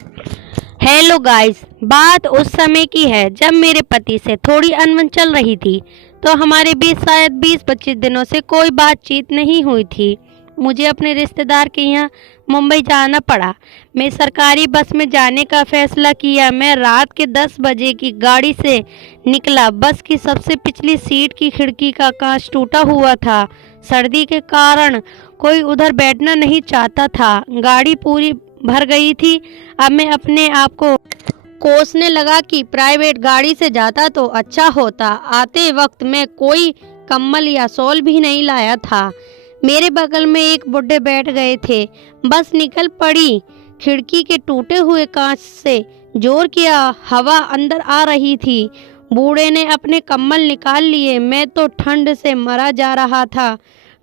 Hello guys. बात उस समय की है जब मेरे पति से थोड़ी अनबन चल रही थी। तो हमारे बीच शायद 20-25 दिनों से कोई बातचीत नहीं हुई थी। मुझे अपने रिश्तेदार के यहाँ मुंबई जाना पड़ा। मैं सरकारी बस में जाने का फैसला किया। मैं रात के 10 बजे की गाड़ी से निकला। बस की सबसे पिछली सीट की खिड़की का कांच टूटा हुआ था। सर्दी के कारण कोई उधर बैठना नहीं चाहता था। गाड़ी पूरी भर गई थी। अब मैं अपने आप को कोसने लगा कि प्राइवेट गाड़ी से जाता तो अच्छा होता। आते वक्त मैं कोई कम्बल या शॉल भी नहीं लाया था। मेरे बगल में एक बुड्ढे बैठ गए थे। बस निकल पड़ी। खिड़की के टूटे हुए कांच से जोर किया हवा अंदर आ रही थी। बूढ़े ने अपने कम्बल निकाल लिए। मैं तो ठंड से मरा जा रहा था।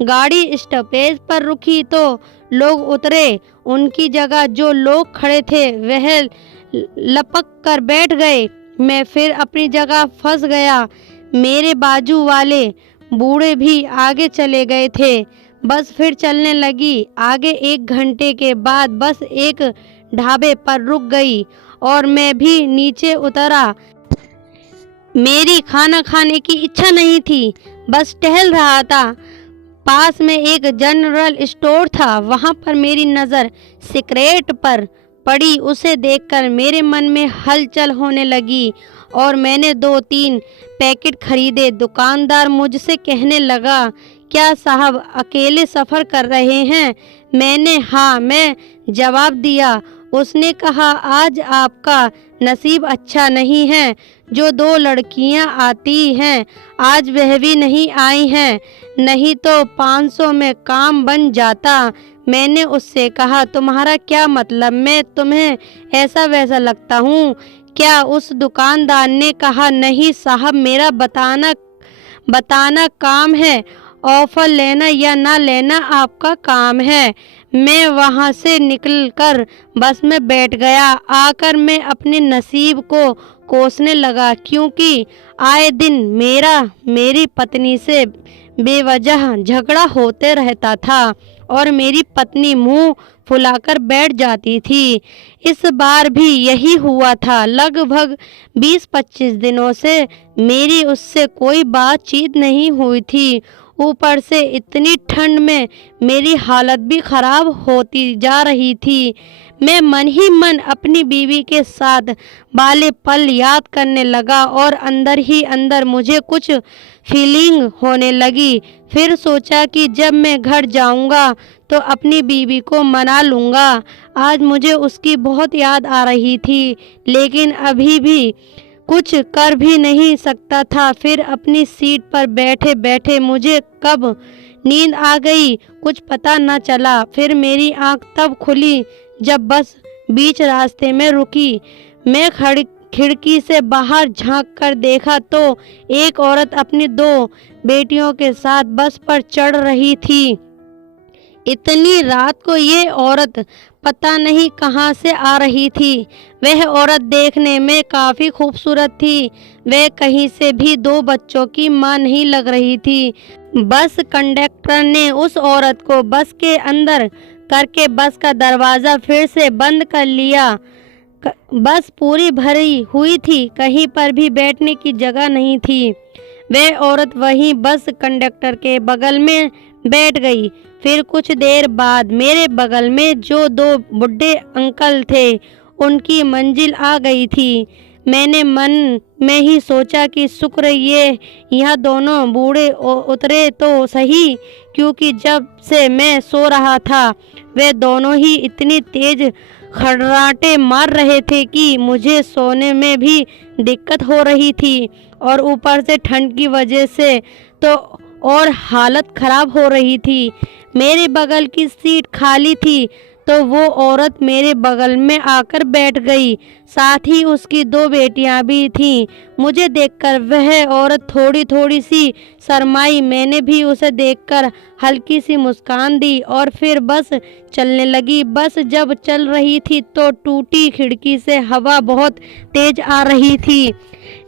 गाड़ी स्टॉपेज पर रुकी तो लोग उतरे। उनकी जगह जो लोग खड़े थे वह लपक कर बैठ गए। मैं फिर अपनी जगह फंस गया। मेरे बाजू वाले बूढ़े भी आगे चले गए थे। बस फिर चलने लगी। आगे 1 घंटे के बाद बस एक ढाबे पर रुक गई और मैं भी नीचे उतरा। मेरी खाना खाने की इच्छा नहीं थी, बस टहल रहा था। पास में एक जनरल स्टोर था। वहां पर मेरी नज़र सिगरेट पर पड़ी। उसे देखकर मेरे मन में हलचल होने लगी और मैंने 2-3 पैकेट खरीदे। दुकानदार मुझसे कहने लगा, क्या साहब अकेले सफ़र कर रहे हैं? मैंने हाँ मैं जवाब दिया। उसने कहा, आज आपका नसीब अच्छा नहीं है। जो 2 लड़कियां आती हैं आज वह भी नहीं आई हैं, नहीं तो 500 में काम बन जाता। मैंने उससे कहा, तुम्हारा क्या मतलब? मैं तुम्हें ऐसा वैसा लगता हूँ क्या? उस दुकानदार ने कहा, नहीं साहब, मेरा बताना काम है। ऑफर लेना या ना लेना आपका काम है। मैं वहां से निकलकर बस में बैठ गया। आकर मैं अपने नसीब को कोसने लगा, क्योंकि आए दिन मेरी पत्नी से बेवजह झगड़ा होते रहता था और मेरी पत्नी मुंह फुलाकर बैठ जाती थी। इस बार भी यही हुआ था। लगभग 20-25 दिनों से मेरी उससे कोई बातचीत नहीं हुई थी। ऊपर से इतनी ठंड में मेरी हालत भी खराब होती जा रही थी। मैं मन ही मन अपनी बीवी के साथ वाले पल याद करने लगा और अंदर ही अंदर मुझे कुछ फीलिंग होने लगी। फिर सोचा कि जब मैं घर जाऊंगा तो अपनी बीवी को मना लूंगा। आज मुझे उसकी बहुत याद आ रही थी, लेकिन अभी भी कुछ कर भी नहीं सकता था। फिर अपनी सीट पर बैठे बैठे मुझे कब नींद आ गई कुछ पता न चला। फिर मेरी आंख तब खुली जब बस बीच रास्ते में रुकी। मैं खिड़की से बाहर झांक कर देखा तो एक औरत अपनी 2 बेटियों के साथ बस पर चढ़ रही थी। इतनी रात को ये औरत पता नहीं कहां से आ रही थी। वह औरत देखने में काफ़ी खूबसूरत थी। वह कहीं से भी 2 बच्चों की मां नहीं लग रही थी। बस कंडक्टर ने उस औरत को बस के अंदर करके बस का दरवाज़ा फिर से बंद कर लिया। बस पूरी भरी हुई थी, कहीं पर भी बैठने की जगह नहीं थी। वह औरत वहीं बस कंडक्टर के बगल में बैठ गई। फिर कुछ देर बाद मेरे बगल में जो 2 बुढ़े अंकल थे उनकी मंजिल आ गई थी। मैंने मन में ही सोचा कि शुक्र ये यह दोनों बूढ़े उतरे तो सही, क्योंकि जब से मैं सो रहा था वे दोनों ही इतनी तेज खर्राटे मार रहे थे कि मुझे सोने में भी दिक्कत हो रही थी और ऊपर से ठंड की वजह से तो और हालत खराब हो रही थी। मेरे बगल की सीट खाली थी तो वो औरत मेरे बगल में आकर बैठ गई। साथ ही उसकी 2 बेटियां भी थीं। मुझे देखकर वह औरत थोड़ी सी शर्माई। मैंने भी उसे देखकर हल्की सी मुस्कान दी और फिर बस चलने लगी। बस जब चल रही थी तो टूटी खिड़की से हवा बहुत तेज आ रही थी,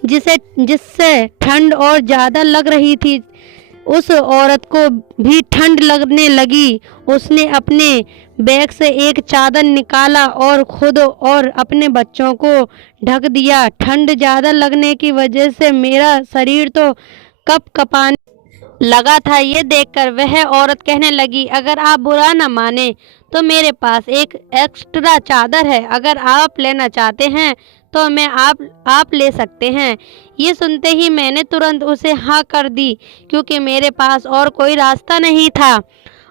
जिससे ठंड और ज़्यादा लग रही थी। उस औरत को भी ठंड लगने लगी। उसने अपने बैग से एक चादर निकाला और खुद और अपने बच्चों को ढक दिया। ठंड ज़्यादा लगने की वजह से मेरा शरीर तो कँपने लगा था। ये देखकर वह औरत कहने लगी, अगर आप बुरा न माने तो मेरे पास एक एक्स्ट्रा चादर है, अगर आप लेना चाहते हैं तो मैं आप ले सकते हैं। ये सुनते ही मैंने तुरंत उसे हाँ कर दी, क्योंकि मेरे पास और कोई रास्ता नहीं था।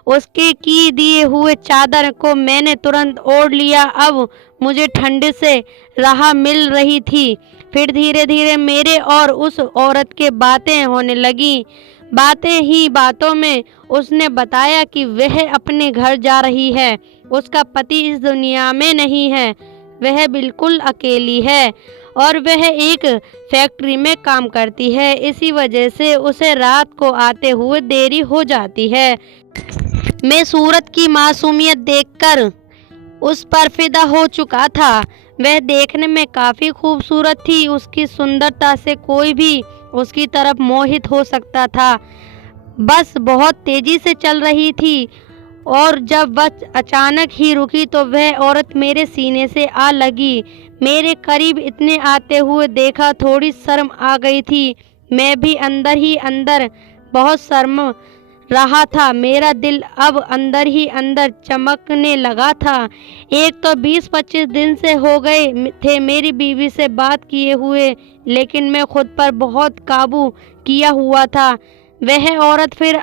उसके की दिए हुए चादर को मैंने तुरंत ओढ़ लिया। अब मुझे ठंड से राहत मिल रही थी। फिर धीरे धीरे मेरे और उस औरत के बातें होने लगी। बातें ही बातों में उसने बताया कि वह अपने घर जा रही है। उसका पति इस दुनिया में नहीं है, वह बिल्कुल अकेली है और वह एक फैक्ट्री में काम करती है। इसी वजह से उसे रात को आते हुए देरी हो जाती है। मैं सूरत की मासूमियत देखकर उस पर फिदा हो चुका था। वह देखने में काफ़ी खूबसूरत थी। उसकी सुंदरता से कोई भी उसकी तरफ मोहित हो सकता था। बस बहुत तेज़ी से चल रही थी और जब बस अचानक ही रुकी तो वह औरत मेरे सीने से आ लगी। मेरे करीब इतने आते हुए देखा, थोड़ी शर्म आ गई थी। मैं भी अंदर ही अंदर बहुत शर्म रहा था। मेरा दिल अब अंदर ही अंदर चमकने लगा था। एक तो 20-25 दिन से हो गए थे मेरी बीवी से बात किए हुए, लेकिन मैं खुद पर बहुत काबू किया हुआ था। वह औरत फिर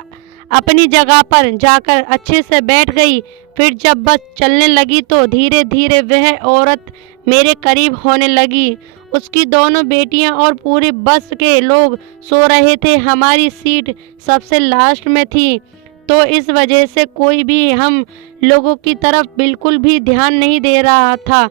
अपनी जगह पर जाकर अच्छे से बैठ गई। फिर जब बस चलने लगी तो धीरे धीरे वह औरत मेरे करीब होने लगी। उसकी दोनों बेटियां और पूरी बस के लोग सो रहे थे। हमारी सीट सबसे लास्ट में थी, तो इस वजह से कोई भी हम लोगों की तरफ बिल्कुल भी ध्यान नहीं दे रहा था।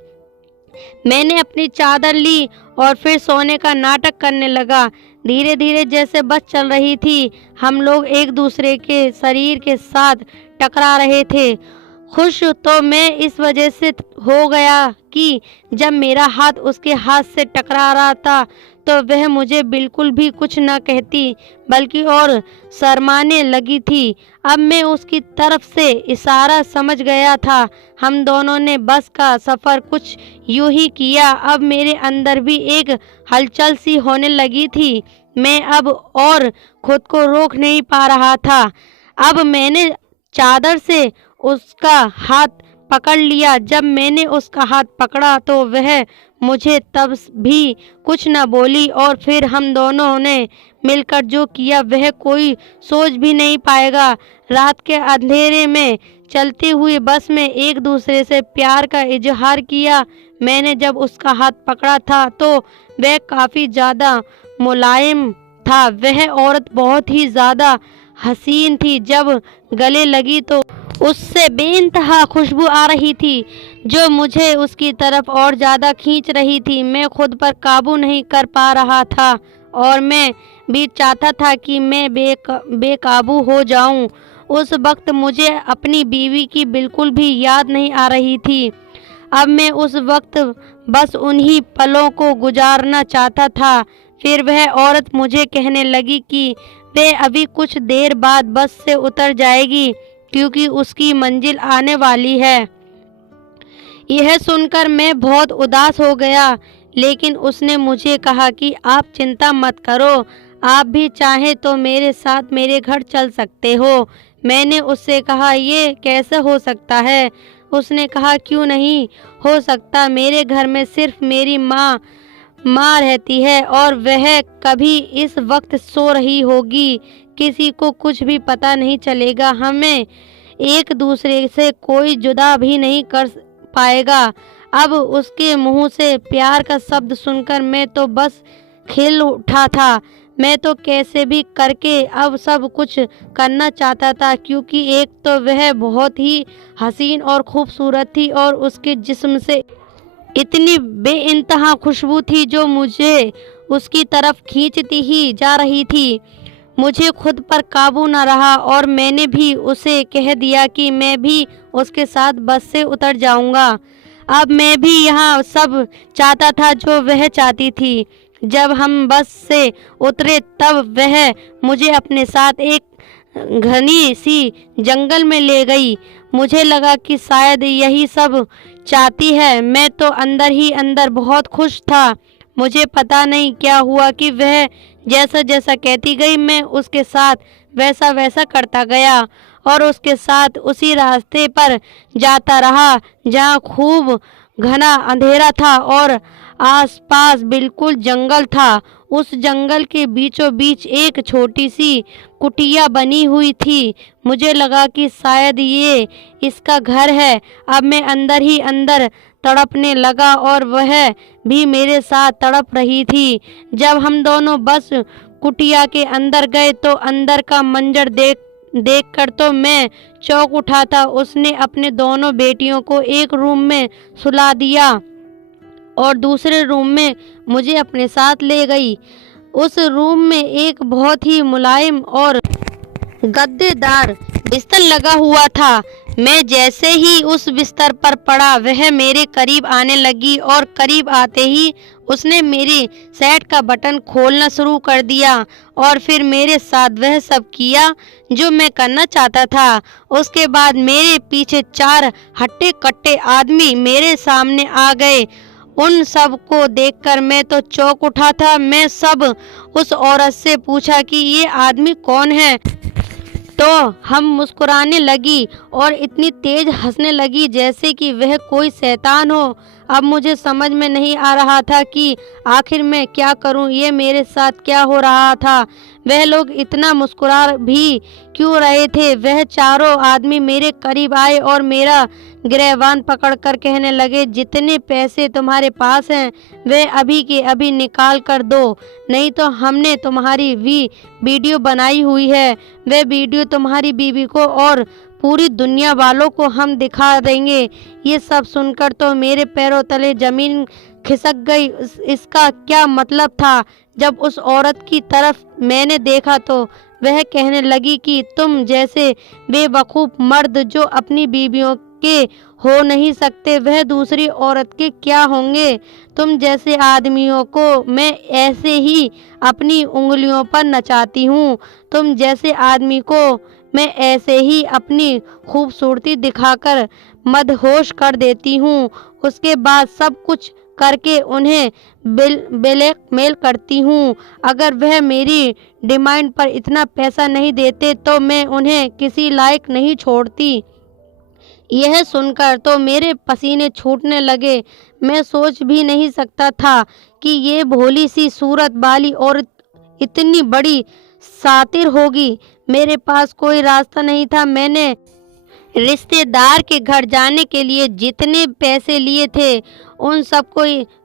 मैंने अपनी चादर ली और फिर सोने का नाटक करने लगा। धीरे धीरे जैसे बस चल रही थी, हम लोग एक दूसरे के शरीर के साथ टकरा रहे थे। खुश तो मैं इस वजह से हो गया कि जब मेरा हाथ उसके हाथ से टकरा रहा था तो वह मुझे बिल्कुल भी कुछ न कहती, बल्कि और शर्माने लगी थी। अब मैं उसकी तरफ से इशारा समझ गया था। हम दोनों ने बस का सफ़र कुछ यूं ही किया। अब मेरे अंदर भी एक हलचल सी होने लगी थी। मैं अब और खुद को रोक नहीं पा रहा था। अब मैंने चादर से उसका हाथ पकड़ लिया। जब मैंने उसका हाथ पकड़ा तो वह मुझे तब भी कुछ न बोली और फिर हम दोनों ने मिलकर जो किया वह कोई सोच भी नहीं पाएगा। रात के अंधेरे में चलती हुई बस में एक दूसरे से प्यार का इजहार किया। मैंने जब उसका हाथ पकड़ा था तो वह काफ़ी ज़्यादा मुलायम था। वह औरत बहुत ही ज़्यादा हसीन थी। जब गले लगी तो उससे बेइंतहा खुशबू आ रही थी, जो मुझे उसकी तरफ और ज़्यादा खींच रही थी। मैं खुद पर काबू नहीं कर पा रहा था और मैं भी चाहता था कि मैं बेकाबू हो जाऊं। उस वक्त मुझे अपनी बीवी की बिल्कुल भी याद नहीं आ रही थी। अब मैं उस वक्त बस उन्हीं पलों को गुजारना चाहता था। फिर वह औरत मुझे कहने लगी कि वह अभी कुछ देर बाद बस से उतर जाएगी, क्योंकि उसकी मंजिल आने वाली है। यह सुनकर मैं बहुत उदास हो गया, लेकिन उसने मुझे कहा कि आप चिंता मत करो, आप भी चाहें तो मेरे साथ मेरे घर चल सकते हो। मैंने उससे कहा, ये कैसे हो सकता है? उसने कहा, क्यों नहीं हो सकता? मेरे घर में सिर्फ मेरी माँ रहती है और वह कभी इस वक्त सो रही होगी। किसी को कुछ भी पता नहीं चलेगा। हमें एक दूसरे से कोई जुदा भी नहीं कर पाएगा। अब उसके मुंह से प्यार का शब्द सुनकर मैं तो बस खिल उठा था। मैं तो कैसे भी करके अब सब कुछ करना चाहता था, क्योंकि एक तो वह बहुत ही हसीन और खूबसूरत थी और उसके जिस्म से इतनी बेइंतहा खुशबू थी जो मुझे उसकी तरफ खींचती ही जा रही थी। मुझे खुद पर काबू न रहा और मैंने भी उसे कह दिया कि मैं भी उसके साथ बस से उतर जाऊंगा। अब मैं भी यहाँ सब चाहता था जो वह चाहती थी। जब हम बस से उतरे तब वह मुझे अपने साथ एक घनी सी जंगल में ले गई। मुझे लगा कि शायद यही सब चाहती है। मैं तो अंदर ही अंदर बहुत खुश था। मुझे पता नहीं क्या हुआ कि वह जैसा जैसा कहती गई मैं उसके साथ वैसा वैसा करता गया और उसके साथ उसी रास्ते पर जाता रहा जहाँ खूब घना अंधेरा था और आसपास बिल्कुल जंगल था। उस जंगल के बीचों बीच एक छोटी सी कुटिया बनी हुई थी। मुझे लगा कि शायद ये इसका घर है। अब मैं अंदर ही अंदर तड़पने लगा और वह भी मेरे साथ तड़प रही थी। जब हम दोनों बस कुटिया के अंदर गए तो अंदर का मंजर देखकर तो मैं चौंक उठा था। उसने अपने दोनों बेटियों को एक रूम में सुला दिया और दूसरे रूम में मुझे अपने साथ ले गई। उस रूम में एक बहुत ही मुलायम और गद्देदार बिस्तर लगा हुआ था। मैं जैसे ही उस बिस्तर पर पड़ा वह मेरे करीब आने लगी और करीब आते ही उसने मेरी शर्ट का बटन खोलना शुरू कर दिया और फिर मेरे साथ वह सब किया जो मैं करना चाहता था। उसके बाद मेरे पीछे 4 हट्टे कट्टे आदमी मेरे सामने आ गए। उन सब को देखकर मैं तो चौंक उठा था। मैं सब उस औरत से पूछा कि ये आदमी कौन है, तो हम मुस्कुराने लगी और इतनी तेज हंसने लगी जैसे कि वह कोई शैतान हो। अब मुझे समझ में नहीं आ रहा था कि आखिर मैं क्या करूं, ये मेरे साथ क्या हो रहा था। वह लोग इतना मुस्कुरा भी क्यों रहे थे। वह चारों आदमी मेरे करीब आए और मेरा गिरबान पकड़कर कहने लगे, जितने पैसे तुम्हारे पास हैं वह अभी के अभी निकाल कर दो, नहीं तो हमने तुम्हारी वीडियो बनाई हुई है। वह वीडियो तुम्हारी बीवी को और पूरी दुनिया वालों को हम दिखा देंगे। ये सब सुनकर तो मेरे पैरों तले जमीन खिसक गई। इसका क्या मतलब था? जब उस औरत की तरफ मैंने देखा तो वह कहने लगी कि तुम जैसे बेवकूफ़ मर्द जो अपनी बीवियों के हो नहीं सकते वह दूसरी औरत के क्या होंगे। तुम जैसे आदमियों को मैं ऐसे ही अपनी उंगलियों पर नचाती हूँ। तुम जैसे आदमी को मैं ऐसे ही अपनी खूबसूरती दिखाकर मदहोश कर देती हूँ। उसके बाद सब कुछ करके उन्हें ब्लैकमेल करती हूँ। अगर वह मेरी डिमांड पर इतना पैसा नहीं देते तो मैं उन्हें किसी लायक नहीं छोड़ती। यह सुनकर तो मेरे पसीने छूटने लगे। मैं सोच भी नहीं सकता था कि ये भोली सी सूरत वाली औरत इतनी बड़ी शातिर होगी। मेरे पास कोई रास्ता नहीं था। मैंने रिश्तेदार के घर जाने के लिए जितने पैसे लिए थे उन सबको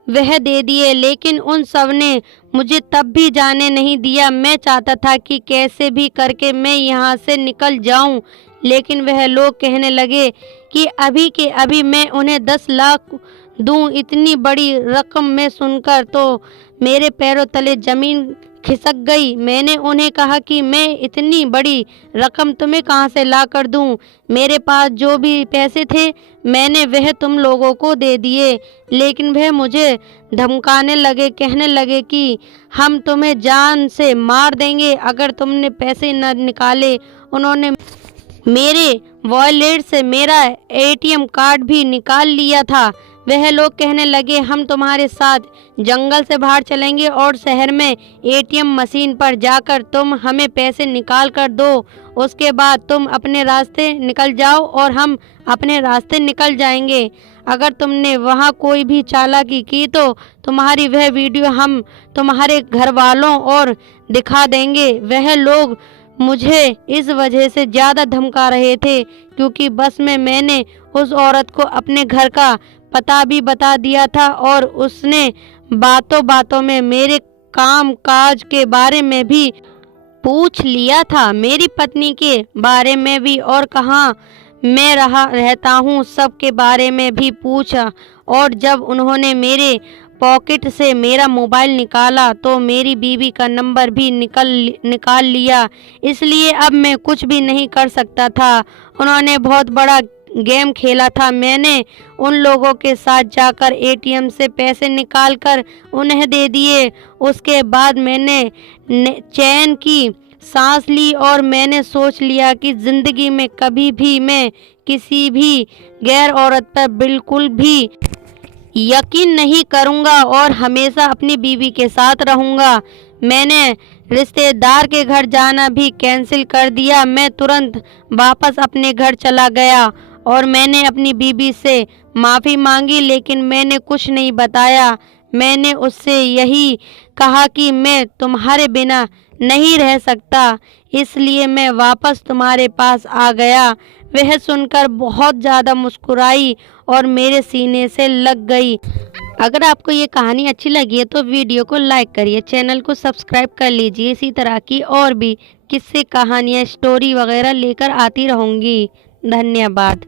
वह दे दिए, लेकिन उन सब ने मुझे तब भी जाने नहीं दिया। मैं चाहता था कि कैसे भी करके मैं यहाँ से निकल जाऊँ, लेकिन वह लोग कहने लगे कि अभी के अभी मैं उन्हें 10 लाख दूँ। इतनी बड़ी रकम में सुनकर तो मेरे पैरों तले ज़मीन खिसक गई। मैंने उन्हें कहा कि मैं इतनी बड़ी रकम तुम्हें कहाँ से ला कर दूँ। मेरे पास जो भी पैसे थे मैंने वह तुम लोगों को दे दिए, लेकिन वह मुझे धमकाने लगे, कहने लगे कि हम तुम्हें जान से मार देंगे अगर तुमने पैसे न निकाले। उन्होंने मेरे वॉलेट से मेरा एटीएम कार्ड भी निकाल लिया था। वह लोग कहने लगे हम तुम्हारे साथ जंगल से बाहर चलेंगे और शहर में एटीएम मशीन पर जाकर तुम हमें पैसे निकाल कर दो। उसके बाद तुम अपने रास्ते निकल जाओ और हम अपने रास्ते निकल जाएंगे। अगर तुमने वहाँ कोई भी चालाकी की तो तुम्हारी वह वीडियो हम तुम्हारे घर वालों और दिखा देंगे। वह लोग मुझे इस वजह से ज़्यादा धमका रहे थे क्योंकि बस में मैंने उस औरत को अपने घर का पता भी बता दिया था और उसने बातों बातों में मेरे काम काज के बारे में भी पूछ लिया था, मेरी पत्नी के बारे में भी और कहाँ मैं रहता हूँ सब के बारे में भी पूछा। और जब उन्होंने मेरे पॉकेट से मेरा मोबाइल निकाला तो मेरी बीवी का नंबर भी निकाल लिया। इसलिए अब मैं कुछ भी नहीं कर सकता था। उन्होंने बहुत बड़ा गेम खेला था। मैंने उन लोगों के साथ जाकर एटीएम से पैसे निकाल कर उन्हें दे दिए। उसके बाद मैंने चैन की सांस ली और मैंने सोच लिया कि ज़िंदगी में कभी भी मैं किसी भी गैर औरत पर बिल्कुल भी यकीन नहीं करूँगा और हमेशा अपनी बीवी के साथ रहूँगा। मैंने रिश्तेदार के घर जाना भी कैंसिल कर दिया। मैं तुरंत वापस अपने घर चला गया और मैंने अपनी बीवी से माफ़ी मांगी, लेकिन मैंने कुछ नहीं बताया। मैंने उससे यही कहा कि मैं तुम्हारे बिना नहीं रह सकता, इसलिए मैं वापस तुम्हारे पास आ गया। वह सुनकर बहुत ज़्यादा मुस्कुराई और मेरे सीने से लग गई। अगर आपको ये कहानी अच्छी लगी है तो वीडियो को लाइक करिए, चैनल को सब्सक्राइब कर लीजिए। इसी तरह की और भी किस्से, कहानियाँ, स्टोरी वगैरह लेकर आती रहूँगी। धन्यवाद।